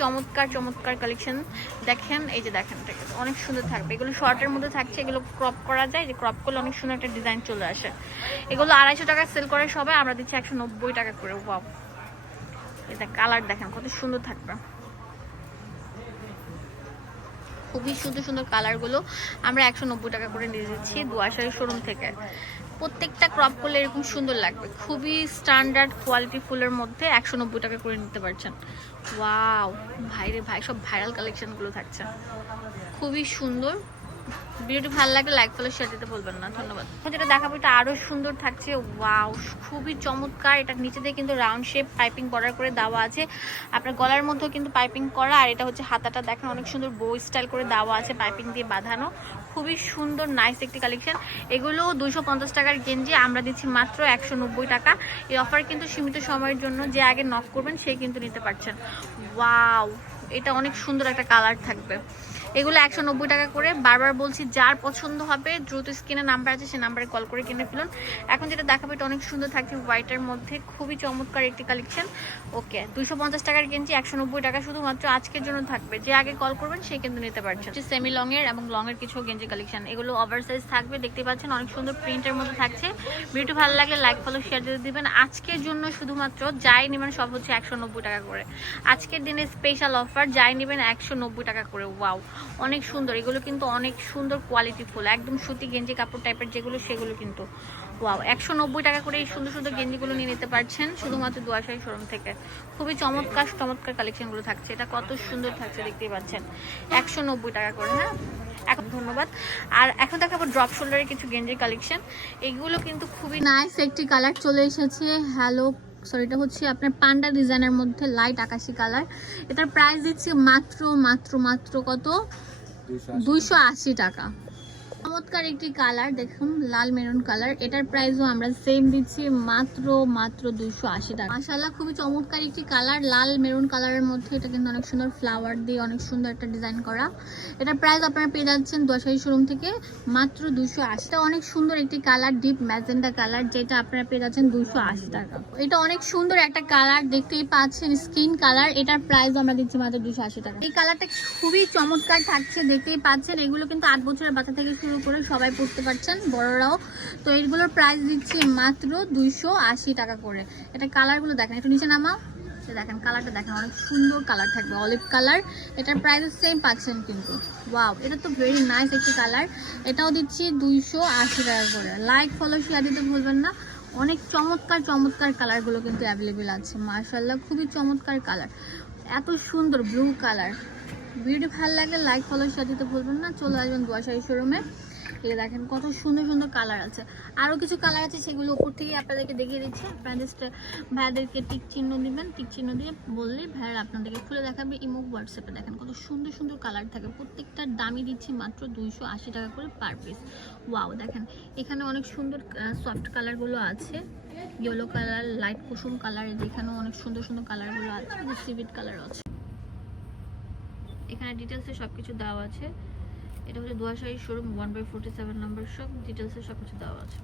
চমৎকার চমৎকার কালেকশন দেখেন, এই যে দেখেন অনেক সুন্দর থাকবে। এগুলো শর্টের মধ্যে থাকছে, এগুলো ক্রপ করা যায়। যে ক্রপ করলে অনেক সুন্দর একটা ডিজাইন চলে আসে। এগুলো আড়াইশো টাকা সেল করে সবাই, আমরা দিচ্ছি একশো নব্বই টাকা করে। ওয়াও এটা কালার দেখেন, কত সুন্দর থাকবে। খুবই সুন্দর সুন্দর কালারগুলো আমরা একশো নব্বই টাকা করে নিয়ে দিচ্ছি দুয়াশারি শোরুম থেকে। প্রত্যেকটা ক্রপ করলে এরকম সুন্দর লাগবে। খুবই স্ট্যান্ডার্ড কোয়ালিটি ফুলের মধ্যে একশো নব্বই টাকা করে নিতে পারছেন। ওয়াও ভাইরে ভাই, সব ভাইরাল কালেকশনগুলো থাকছে। খুবই সুন্দর। ভিডিওটি ভালো লাগলে লাইক ফলো শেয়ার দিতে বলবেন না। ধন্যবাদ। যেটা দেখাবো, এটা আরও সুন্দর থাকছে। ওয়াও খুবই চমৎকার। এটা দিয়ে কিন্তু রাউন্ড শেপ পাইপিং বর্ডার করে দেওয়া আছে। আপনার গলার মধ্যেও কিন্তু পাইপিং করা। আর এটা হচ্ছে হাতাটা দেখেন, অনেক সুন্দর বো স্টাইল করে দেওয়া আছে পাইপিং দিয়ে বাঁধানো। খুবই সুন্দর নাইস একটি কালেকশন এগুলো দুশো টাকার গেঞ্জি। আমরা দিচ্ছি মাত্র একশো নব্বই টাকা। এই অফার কিন্তু সীমিত সময়ের জন্য যে আগে নক করবেন, সে কিন্তু নিতে পারছেন। ওয়াও এটা অনেক সুন্দর একটা কালার থাকবে। এগুলো একশো নব্বই টাকা করে। বারবার বলছি যার পছন্দ হবে, দ্রুত স্ক্রিনে নাম্বার আছে, সে নাম্বারে কল করে কিনে ফেলুন। এখন যেটা দেখাবো, এটা অনেক সুন্দর থাকছে হোয়াইটের মধ্যে। খুবই চমৎকার একটি কালেকশন ওকে দুশো পঞ্চাশ টাকার গেঞ্জি একশো নব্বই টাকা শুধুমাত্র আজকের জন্য থাকবে। যে আগে কল করবেন, সে কিন্তু নিতে পারছেন সেমি লং এর এবং লং এর কিছু গেঞ্জি কালেকশন এগুলো ওভার সাইজ থাকবে, দেখতে পাচ্ছেন অনেক সুন্দর প্রিন্টের মধ্যে থাকছে। ভিডিও ভালো লাগলে লাইক ফলো শেয়ার দিয়ে দিবেন। আজকের জন্য শুধুমাত্র যাই নেবেন সব হচ্ছে একশো নব্বই টাকা করে। আজকের দিনে স্পেশাল অফার যাই নেবেন একশো নব্বই টাকা করে। ওয়াও, অনেক সুন্দর। এগুলো কিন্তু অনেক সুন্দর কোয়ালিটি ফুল। একদম সুতি গেঞ্জি কাপড় টাইপের যেগুলো, সেগুলো কিন্তু। ওয়াও, একশো নব্বই টাকা করে এই সুন্দর সুন্দর গেঞ্জিগুলো নিয়ে নিতে পারছেন শুধুমাত্র দুয়াশাই শোরুম থেকে। খুবই চমৎকার চমৎকার কালেকশনগুলো থাকছে। এটা কত সুন্দর থাকছে দেখতেই পাচ্ছেন। একশো নব্বই টাকা করে হ্যাঁ? এখন ধন্যবাদ। আর এখন দেখাবো ড্রপ শোল্ডারের কিছু গেঞ্জির কালেকশন এগুলো কিন্তু খুবই নাইস একটি কালার চলে এসেছে। হ্যালো সরি এটা হচ্ছে আপনার পান্ডা ডিজাইনের মধ্যে লাইট আকাশি কালার এটার প্রাইস দিচ্ছে মাত্র মাত্র মাত্র কত? দুইশো আশি টাকা। চমৎকার একটি কালার, দেখুন, লাল মেরুন কালার। এটার প্রাইসও আমরা সেম দিচ্ছি মাত্র মাত্র দুইশো আশি টাকা। মাসাল্লাহ খুবই চমৎকার একটি কালার, লাল মেরুন কালারের মধ্যে। এটা কিন্তু অনেক সুন্দর ফ্লাওয়ার দিয়ে, অনেক সুন্দর একটা ডিজাইন করা। এটার প্রাইস আপনারা পেয়ে যাচ্ছেন দশাই শোরুম থেকে মাত্র দুশো আশিটা অনেক সুন্দর একটি কালার ডিপ ম্যাজেন্ডা কালার, যেটা আপনারা পেয়ে যাচ্ছেন দুশো আশি টাকা। এটা অনেক সুন্দর একটা কালার, দেখতেই পাচ্ছেন স্কিন কালার এটার প্রাইস আমরা দিচ্ছি মাত্র দুশো আশি টাকা। এই কালারটা খুবই চমৎকার থাকছে, দেখতেই পাচ্ছেন। এগুলো কিন্তু আট বছরের বাচ্চা থেকে শুরু করে সবাই পড়তে পারছেন, বড়রাও। তো এইগুলোর প্রাইস দিচ্ছি মাত্র দুইশো আশি টাকা করে। এটা কালারগুলো দেখেন, একটু নিচে নামা দেখেন কালারটা দেখেন, অনেক সুন্দর কালার থাকবে অলিভ কালার এটার প্রাইস সেম পাচ্ছেন কিন্তু। ওয়াও এটা তো ভেরি নাইস একটি কালার এটাও দিচ্ছি দুইশো আশি টাকা করে। লাইক ফলো শেয়ার দিতে ভুলবেন না। অনেক চমৎকার চমৎকার কালারগুলো কিন্তু অ্যাভেলেবেল আছে। মার্শাল্লাহ খুবই চমৎকার কালার এত সুন্দর ব্লু কালার ভিডিও ভালো লাগলে লাইক ফলো শেয়ার দিতে ভুলবেন না। চলে আসবেন দোয়াশাহী শোরুমে এই দেখেন কত সুন্দর সুন্দর কালার আছে। আরও কিছু কালার আছে সেগুলো উপর থেকে আপনাদেরকে দেখিয়ে দিচ্ছি। আপনারা জাস্ট ভাইয়াদেরকে টিক চিহ্ন দিবেন, টিক চিহ্ন দিয়ে বললেই ভাইয়ার আপনাদেরকে খুলে দেখাবে। ইমো হোয়াটসঅ্যাপে দেখেন কত সুন্দর সুন্দর কালার থাকে। প্রত্যেকটার দামই দিচ্ছি মাত্র দুইশো আশি টাকা করে পার পিস ওয়াও দেখেন এখানে অনেক সুন্দর সফট কালারগুলো আছে। ইয়েলো কালার লাইট কুসুম কালার এখানেও অনেক সুন্দর সুন্দর কালারগুলো আছে। সিভিট কালার আছে। এখানে ডিটেলসে সব কিছু দেওয়া আছে। এটা হচ্ছে দুয়াশাহী showroom one by forty seven number shop ডিটেলসে সব কিছু দেওয়া আছে।